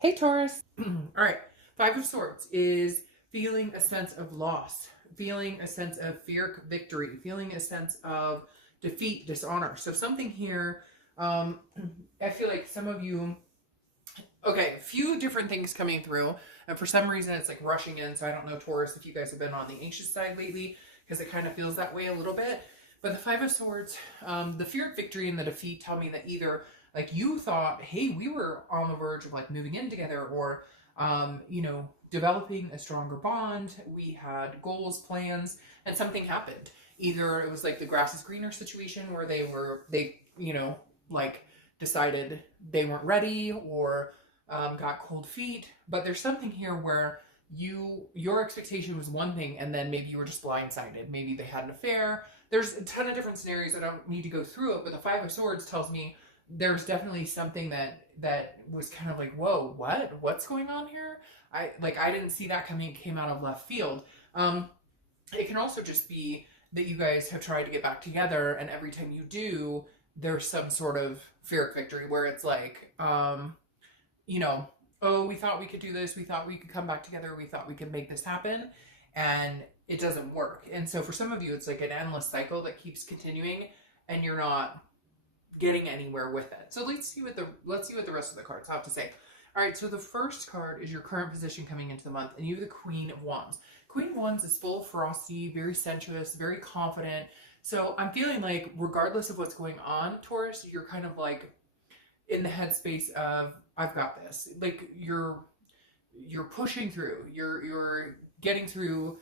Hey Taurus. All right. Five of Swords is feeling a sense of loss, feeling a sense of fear, victory, feeling a sense of defeat, dishonor. So something here, um, I feel like some of you, okay, a few different things coming through. And for some reason, it's like rushing in. So I don't know, Taurus, if you guys have been on the anxious side lately, because it kind of feels that way a little bit. But the Five of Swords, the fear, victory, and the defeat tell me that either like you thought, hey, we were on the verge of like moving in together, or developing a stronger bond. We had goals, plans, and something happened. Either it was like the grass is greener situation where like decided they weren't ready, or got cold feet. But there's something here where your expectation was one thing, and then maybe you were just blindsided. Maybe they had an affair. There's a ton of different scenarios. I don't need to go through it, but the Five of Swords tells me there's definitely something that was kind of like, whoa, what's going on here? I didn't see that coming. It came out of left field. It can also just be that you guys have tried to get back together, and every time you do, there's some sort of Pyrrhic victory where it's like, oh, we thought we could do this, we thought we could come back together, we thought we could make this happen, and it doesn't work. And so for some of you, it's like an endless cycle that keeps continuing, and you're not getting anywhere with it. So let's see what the rest of the cards have to say. All right, so the first card is your current position coming into the month, and you have the Queen of Wands. Queen of Wands is full of frosty, very sensuous, very confident. So I'm feeling like regardless of what's going on, Taurus, you're kind of like in the headspace of I've got this. Like you're pushing through. You're getting through.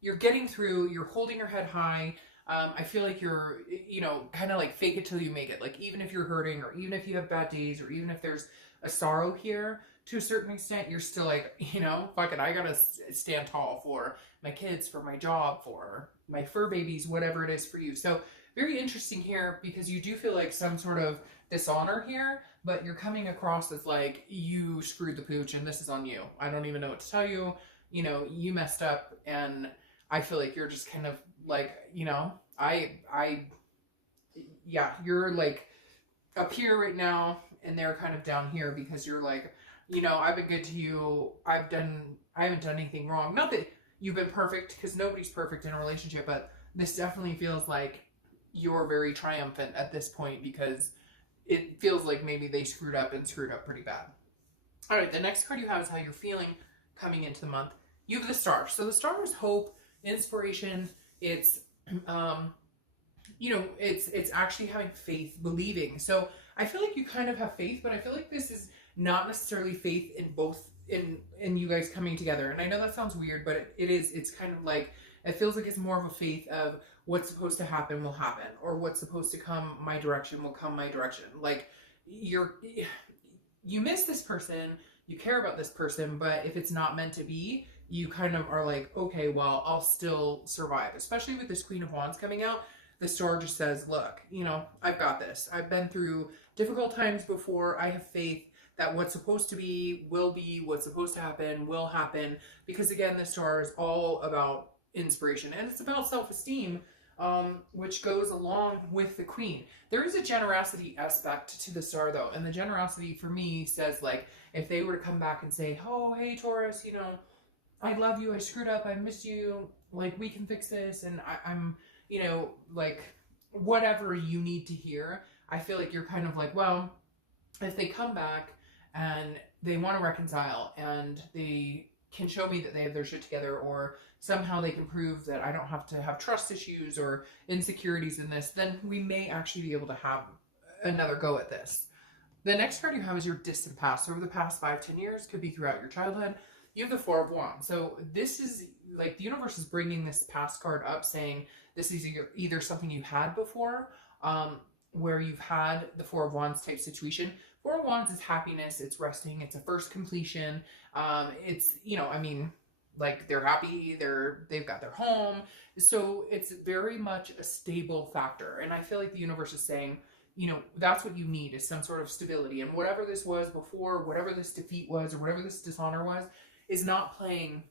You're getting through. You're holding your head high. I feel like you're, kind of like fake it till you make it. Like even if you're hurting, or even if you have bad days, or even if there's a sorrow here, to a certain extent, you're still like, fuck it, I gotta stand tall for my kids, for my job, for my fur babies, whatever it is for you. So very interesting here, because you do feel like some sort of dishonor here, but you're coming across as like you screwed the pooch and this is on you. I don't even know what to tell you. You messed up, and I feel like you're just kind of like, you're like up here right now, and they're kind of down here, because you're like, I've been good to you. I haven't done anything wrong. Not that you've been perfect, because nobody's perfect in a relationship, but this definitely feels like you're very triumphant at this point, because it feels like maybe they screwed up pretty bad. All right, the next card you have is how you're feeling coming into the month. You have the Star. So the Star is hope, inspiration. It's it's actually having faith, believing. So I feel like you kind of have faith, but I feel like this is not necessarily faith in both in you guys coming together. And I know that sounds weird, but it is. It's kind of like, it feels like it's more of a faith of what's supposed to happen will happen, or what's supposed to come my direction will come my direction. Like you miss this person, you care about this person, but if it's not meant to be, you kind of are like, okay, well, I'll still survive. Especially with this Queen of Wands coming out, the Star just says, look, I've got this. I've been through difficult times before. I have faith that what's supposed to be will be, what's supposed to happen will happen. Because again, the Star is all about inspiration, and it's about self-esteem, which goes along with the Queen. There is a generosity aspect to the Star, though, and the generosity for me says, like, if they were to come back and say, oh, hey, Taurus, I love you, I screwed up, I miss you, like, we can fix this, and I'm, like, whatever you need to hear, I feel like you're kind of like, well, if they come back and they want to reconcile, and they can show me that they have their shit together, or somehow they can prove that I don't have to have trust issues or insecurities in this, then we may actually be able to have another go at this. The next card you have is your distant past. So over the past 5-10 years, could be throughout your childhood. You have the Four of Wands. So this is like the universe is bringing this past card up, saying this is either something you had before, where you've had the Four of Wands type situation. Four of Wands is happiness, it's resting, it's a first completion. It's, like they're happy, they've got their home. So it's very much a stable factor. And I feel like the universe is saying, that's what you need, is some sort of stability. And whatever this was before, whatever this defeat was, or whatever this dishonor was, is not playing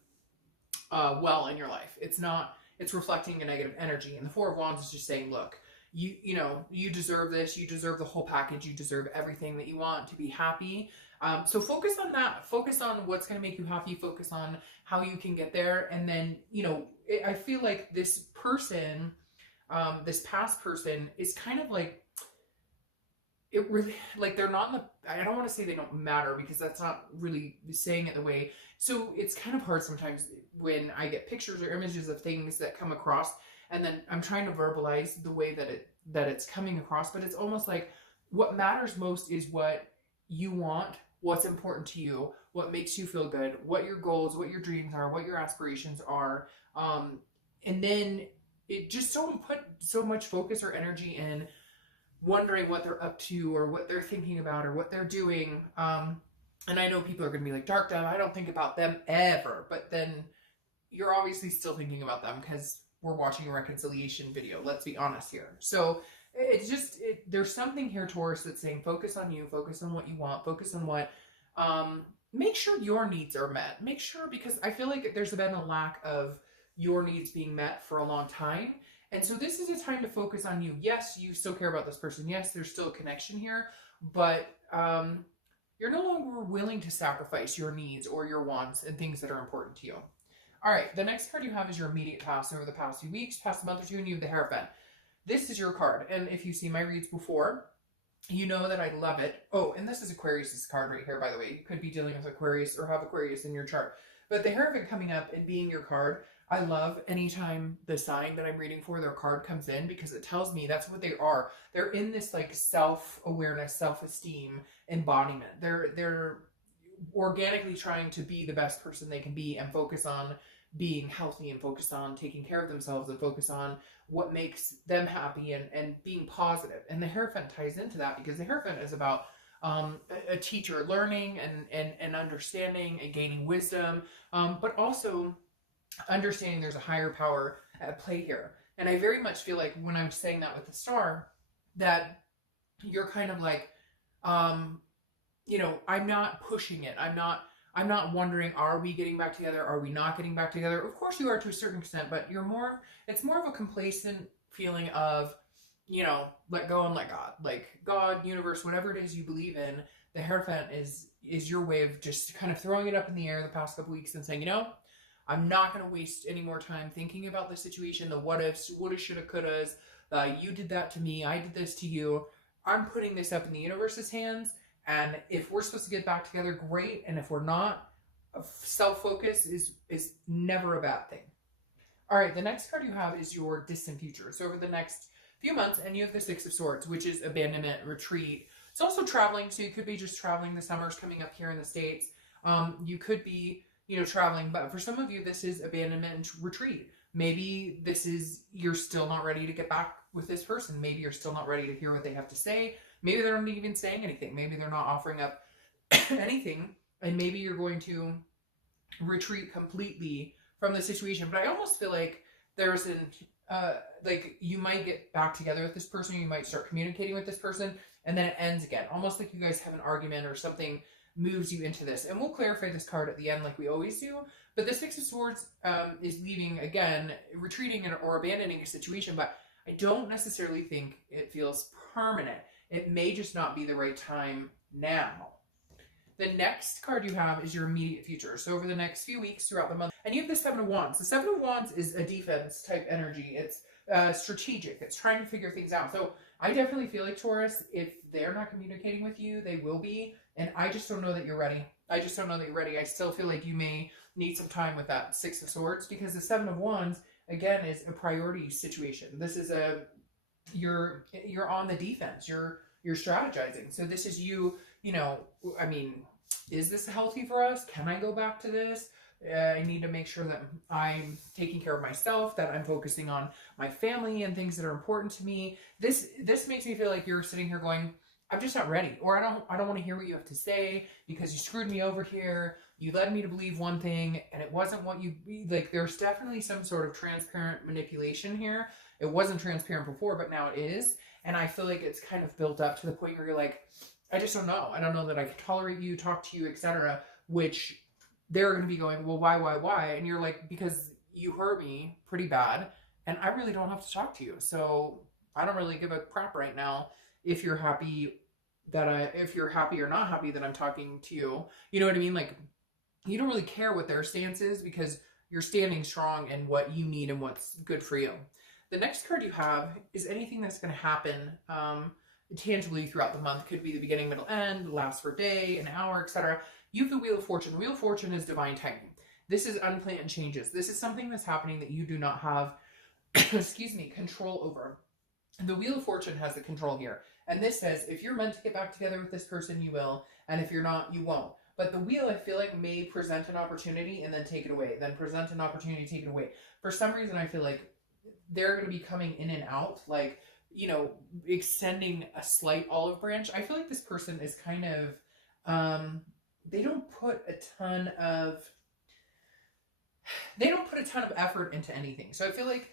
well in your life. It's reflecting a negative energy. And the Four of Wands is just saying, look, you know, you deserve this. You deserve the whole package. You deserve everything that you want to be happy. So focus on that. Focus on what's going to make you happy. Focus on how you can get there. And then, you know, I feel like this person, this past person is kind of like, it really, like, they're not in the, I don't want to say they don't matter, because that's not really saying it the way. So it's kind of hard sometimes when I get pictures or images of things that come across, and then I'm trying to verbalize the way that it's coming across, but it's almost like what matters most is what you want, what's important to you, what makes you feel good, what your goals, what your dreams are, what your aspirations are. And then it just don't put so much focus or energy in wondering what they're up to or what they're thinking about or what they're doing. And I know people are going to be like, Dark Dove, I don't think about them ever. But then you're obviously still thinking about them because we're watching a reconciliation video. Let's be honest here. So it's just, there's something here, Taurus, that's saying focus on you, focus on what you want, focus on what, make sure your needs are met. Make sure, because I feel like there's been a lack of your needs being met for a long time. And so this is a time to focus on you. Yes, you still care about this person. Yes, there's still a connection here, but you're no longer willing to sacrifice your needs or your wants and things that are important to you. All right, the next card you have is your immediate past over the past few weeks, past month or two, and you have the Hierophant. This is your card, and if you've seen my reads before, you know that I love it. Oh, and this is Aquarius's card right here, by the way. You could be dealing with Aquarius or have Aquarius in your chart. But the Hierophant coming up and being your card, I love anytime the sign that I'm reading for, their card comes in, because it tells me that's what they are. They're in this like self-awareness, self-esteem embodiment. They're organically trying to be the best person they can be and focus on being healthy and focus on taking care of themselves and focus on what makes them happy and being positive. And the Hierophant ties into that, because the Hierophant is about a teacher learning and understanding and gaining wisdom, but also understanding there's a higher power at play here. And I very much feel like when I'm saying that with the star, that you're kind of like, you know, I'm not pushing it. I'm not wondering, are we getting back together? Are we not getting back together? Of course you are to a certain extent, but it's more of a complacent feeling of, you know, let go and let God. Like God, universe, whatever it is you believe in, the Hierophant is your way of just kind of throwing it up in the air the past couple weeks and saying, you know, I'm not going to waste any more time thinking about the situation, the what ifs, woulda, shoulda, couldas, you did that to me, I did this to you. I'm putting this up in the universe's hands, and if we're supposed to get back together, great, and if we're not, self-focus is never a bad thing. All right, the next card you have is your distant future. So over the next few months, and you have the Six of Swords, which is abandonment, retreat. It's also traveling, so you could be just traveling. The summer's coming up here in the States. You could be, you know, traveling, but for some of you, this is abandonment and retreat. Maybe this is, you're still not ready to get back with this person. Maybe you're still not ready to hear what they have to say. Maybe they're not even saying anything. Maybe they're not offering up anything. And maybe you're going to retreat completely from the situation. But I almost feel like there's like you might get back together with this person. You might start communicating with this person, and then it ends again. Almost like you guys have an argument or something moves you into this. And we'll clarify this card at the end like we always do. But the Six of Swords is leaving, again, retreating or abandoning a situation. But I don't necessarily think it feels permanent. It may just not be the right time now. The next card you have is your immediate future. So over the next few weeks throughout the month, and you have the Seven of Wands. The Seven of Wands is a defense type energy. It's strategic. It's trying to figure things out. So I definitely feel like, Taurus, if they're not communicating with you, they will be. And I just don't know that you're ready. I just don't know that you're ready. I still feel like you may need some time with that Six of Swords, because the Seven of Wands, again, is a priority situation. This is you're on the defense. You're strategizing. So this is you know, I mean, is this healthy for us? Can I go back to this? I need to make sure that I'm taking care of myself, that I'm focusing on my family and things that are important to me. This makes me feel like you're sitting here going, I'm just not ready, or I don't want to hear what you have to say because you screwed me over here. You led me to believe one thing and it wasn't what you like. There's definitely some sort of transparent manipulation here. It wasn't transparent before, but now it is. And I feel like it's kind of built up to the point where you're like, I just don't know. I don't know that I can tolerate you, talk to you, etc. Which they're going to be going, well, why? And you're like, because you hurt me pretty bad and I really don't have to talk to you. So I don't really give a crap right now if you're happy if you're happy or not happy that I'm talking to you. You know what I mean? Like, you don't really care what their stance is because you're standing strong in what you need and what's good for you. The next card you have is anything that's going to happen tangibly throughout the month. Could be the beginning, middle, end, last for a day, an hour, etc. You have the Wheel of Fortune. The Wheel of Fortune is divine timing. This is unplanned changes. This is something that's happening that you do not have, excuse me, control over. The Wheel of Fortune has the control here. And this says, if you're meant to get back together with this person, you will. And if you're not, you won't. But the wheel, I feel like, may present an opportunity and then take it away. Then present an opportunity, take it away. For some reason, I feel like they're going to be coming in and out, like, you know, extending a slight olive branch. I feel like this person is kind of, they don't put a ton of effort into anything. So I feel like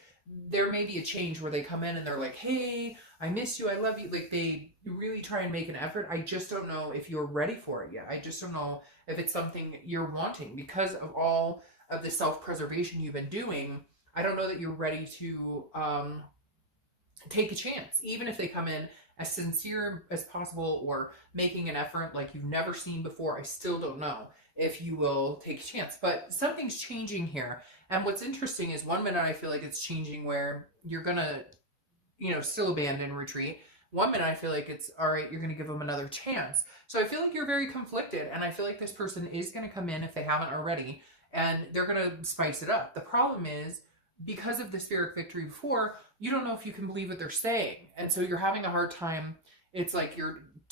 there may be a change where they come in and they're like, hey, I miss you, I love you. Like, they really try and make an effort. I just don't know if you're ready for it yet. I just don't know if it's something you're wanting because of all of the self-preservation you've been doing. I don't know that you're ready to take a chance, even if they come in as sincere as possible or making an effort like you've never seen before. I still don't know if you will take a chance, but something's changing here. And what's interesting is 1 minute I feel like it's changing where you're gonna, you know, still abandon, retreat. 1 minute I feel like it's all right, you're gonna give them another chance. So I feel like you're very conflicted, and I feel like this person is gonna come in, if they haven't already, and they're gonna spice it up. The problem is, because of the Spheric Victory before, you don't know if you can believe what they're saying, and so you're having a hard time. It's like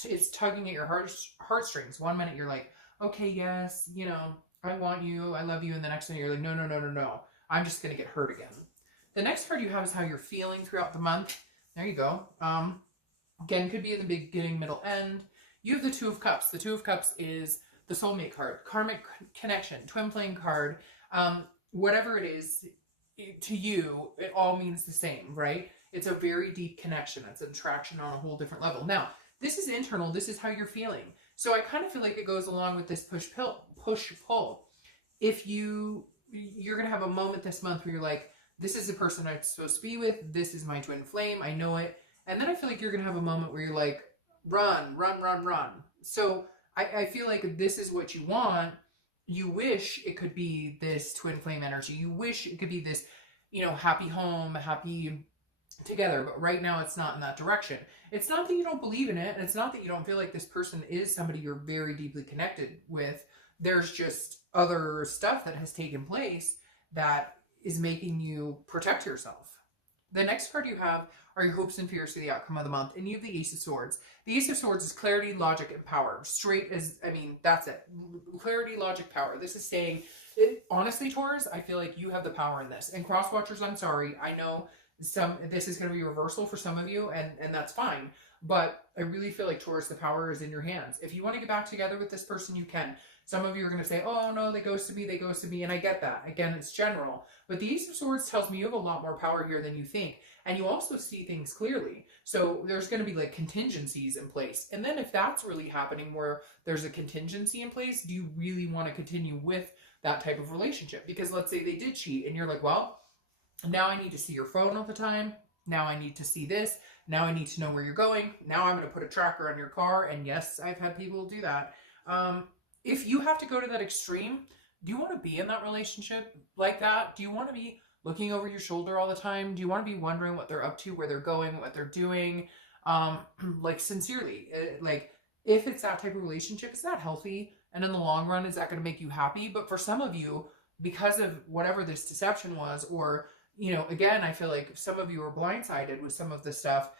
it's tugging at your heartstrings. 1 minute you're like, okay, yes, you know, I want you, I love you, and the next minute you're like, no, no, no, no, no, I'm just gonna get hurt again. The next card you have is how you're feeling throughout the month. There you go. Again, could be in the beginning, middle, end. You have the Two of Cups. The Two of Cups is the soulmate card, karmic connection, twin flame card. Whatever it is, to you, it all means the same, right? It's a very deep connection. It's an attraction on a whole different level. Now, this is internal. This is how you're feeling. So I kind of feel like it goes along with this push-pull. If you're going to have a moment this month where you're like, this is the person I'm supposed to be with. This is my twin flame. I know it. And then I feel like you're going to have a moment where you're like, run, run, run, run. So I feel like this is what you want. You wish it could be this twin flame energy. You wish it could be this, you know, happy home, happy together. But right now it's not in that direction. It's not that you don't believe in it. And it's not that you don't feel like this person is somebody you're very deeply connected with. There's just other stuff that has taken place that is making you protect yourself. The next card you have are your hopes and fears for the outcome of the month. And you have the Ace of Swords. The Ace of Swords is clarity, logic, and power. Straight as, I mean, that's it. Clarity, logic, power. This is saying, honestly, Taurus, I feel like you have the power in this. And cross watchers, I'm sorry. I know this is going to be reversal for some of you, and that's fine. But I really feel like, Taurus, the power is in your hands. If you want to get back together with this person, you can. Some of you are going to say, oh, no, they ghosted me, and I get that. Again, it's general. But the Ace of Swords tells me you have a lot more power here than you think. And you also see things clearly. So there's going to be like contingencies in place. And then if that's really happening where there's a contingency in place, do you really want to continue with that type of relationship? Because let's say they did cheat and you're like, well, now I need to see your phone all the time. Now I need to see this. Now I need to know where you're going. Now I'm going to put a tracker on your car. And yes, I've had people do that. If you have to go to that extreme, do you want to be in that relationship like that? Do you want to be looking over your shoulder all the time? Do you want to be wondering what they're up to, where they're going, what they're doing? Like, sincerely, like, if it's that type of relationship, is that healthy? And in the long run, is that going to make you happy? But for some of you, because of whatever this deception was, or, you know, again, I feel like some of you are blindsided with some of this stuff.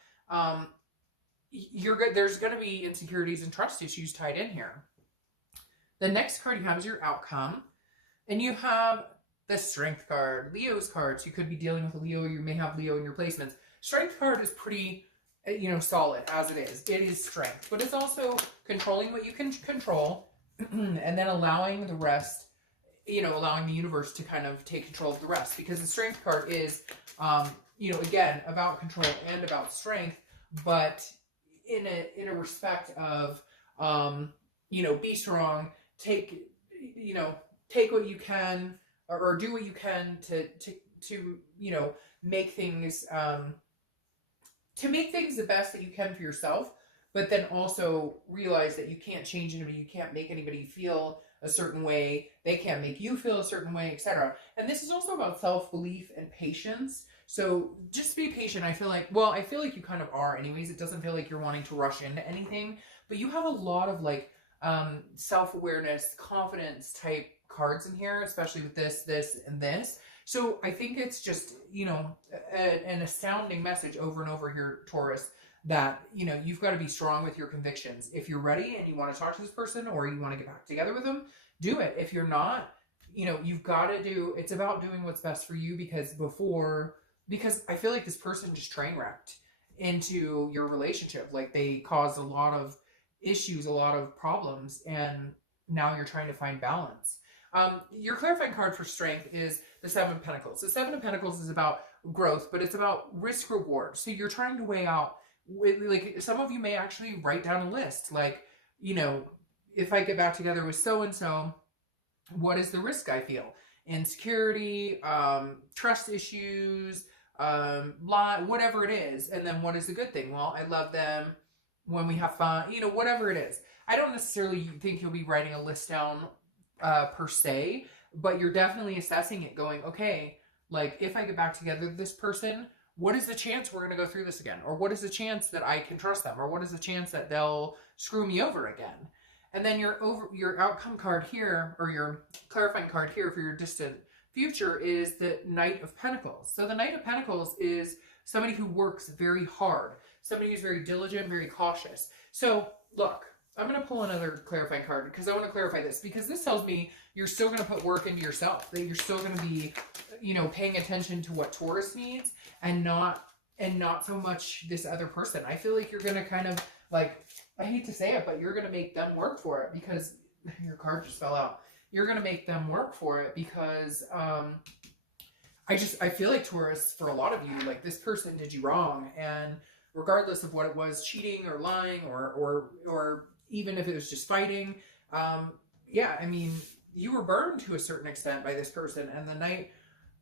There's going to be insecurities and trust issues tied in here. The next card you have is your outcome. And you have the Strength card, Leo's cards. You could be dealing with a Leo, or you may have Leo in your placements. Strength card is pretty, you know, solid as it is. It is strength, but it's also controlling what you can control and then allowing the rest, you know, allowing the universe to kind of take control of the rest. Because the Strength card is, you know, again, about control and about strength, but in a respect of, you know, be strong, take what you can, or do what you can to you know, make things to make things the best that you can for yourself, but then also realize that you can't change anybody, you can't make anybody feel a certain way, they can't make you feel a certain way, etc. And this is also about self-belief and patience. So just be patient. I feel like, well, I feel like you kind of are anyways. It doesn't feel like you're wanting to rush into anything, but you have a lot of like self-awareness, confidence type cards in here, especially with this, and this. So I think it's just, you know, an astounding message over and over here, Taurus, that, you know, you've got to be strong with your convictions. If you're ready and you want to talk to this person or you want to get back together with them, do it. If you're not, you know, you've got to do, it's about doing what's best for you, because I feel like this person just train wrecked into your relationship. Like they caused a lot of issues, a lot of problems, and now you're trying to find balance. Your clarifying card for strength is the Seven of Pentacles. The Seven of Pentacles is about growth, but it's about risk reward. So you're trying to weigh out, like some of you may actually write down a list, like, you know, if I get back together with so-and-so, what is the risk I feel? Insecurity, trust issues, whatever it is. And then what is the good thing? Well, I love them when we have fun, you know, whatever it is. I don't necessarily think you'll be writing a list down per se, but you're definitely assessing it, going, okay, like if I get back together with this person, what is the chance we're going to go through this again? Or what is the chance that I can trust them? Or what is the chance that they'll screw me over again? And then your outcome card here, or your clarifying card here for your distant future, is the Knight of Pentacles. So the Knight of Pentacles is somebody who works very hard, somebody who's very diligent, very cautious. So look, I'm going to pull another clarifying card because I want to clarify this, because this tells me you're still going to put work into yourself, that you're still going to be, you know, paying attention to what Taurus needs and not so much this other person. I feel like you're going to kind of, like, I hate to say it, but you're going to make them work for it, because your card just fell out. You're going to make them work for it because I feel like Taurus, for a lot of you, like this person did you wrong, and regardless of what it was, cheating or lying or even if it was just fighting, yeah, I mean, you were burned to a certain extent by this person. And the Knight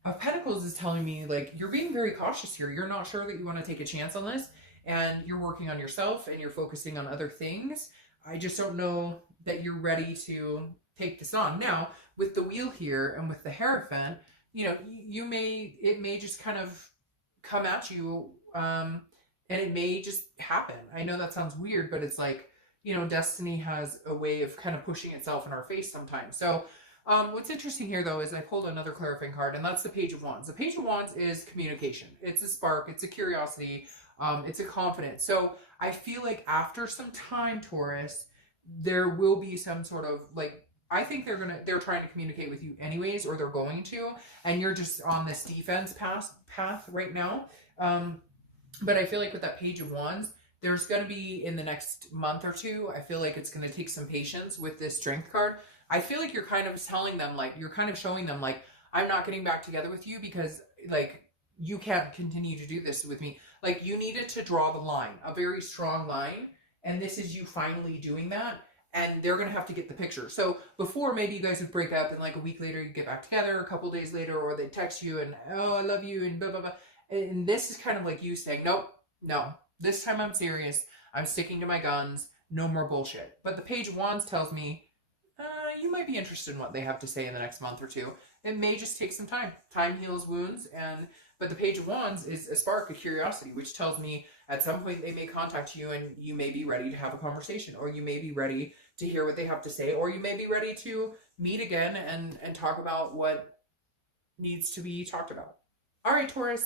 of Pentacles is telling me, like, you're being very cautious here. You're not sure that you want to take a chance on this, and you're working on yourself and you're focusing on other things. I just don't know that you're ready to take this on. Now, with the Wheel here and with the Hierophant, you know, it may just kind of come at you, and it may just happen. I know that sounds weird, but it's like, you know, destiny has a way of kind of pushing itself in our face sometimes. So what's interesting here, though, is I pulled another clarifying card, and that's the Page of Wands. The Page of Wands is communication. It's a spark. It's a curiosity. It's a confidence. So I feel like after some time, Taurus, there will be some sort of, like, I think they're trying to communicate with you anyways, or they're going to, and you're just on this defense path right now. But I feel like with that Page of Wands, there's going to be, in the next month or two, I feel like it's going to take some patience with this Strength card. I feel like you're kind of telling them, like, you're kind of showing them, like, I'm not getting back together with you because, like, you can't continue to do this with me. Like, you needed to draw the line, a very strong line, and this is you finally doing that, and they're going to have to get the picture. So before, maybe you guys would break up, and like a week later you get back together, a couple days later, or they text you and, oh, I love you, and blah, blah, blah. And this is kind of like you saying, nope, no, this time I'm serious. I'm sticking to my guns. No more bullshit. But the Page of Wands tells me, you might be interested in what they have to say in the next month or two. It may just take some time. Time heals wounds, but the Page of Wands is a spark of curiosity, which tells me at some point they may contact you and you may be ready to have a conversation, or you may be ready to hear what they have to say, or you may be ready to meet again and talk about what needs to be talked about. All right, Taurus.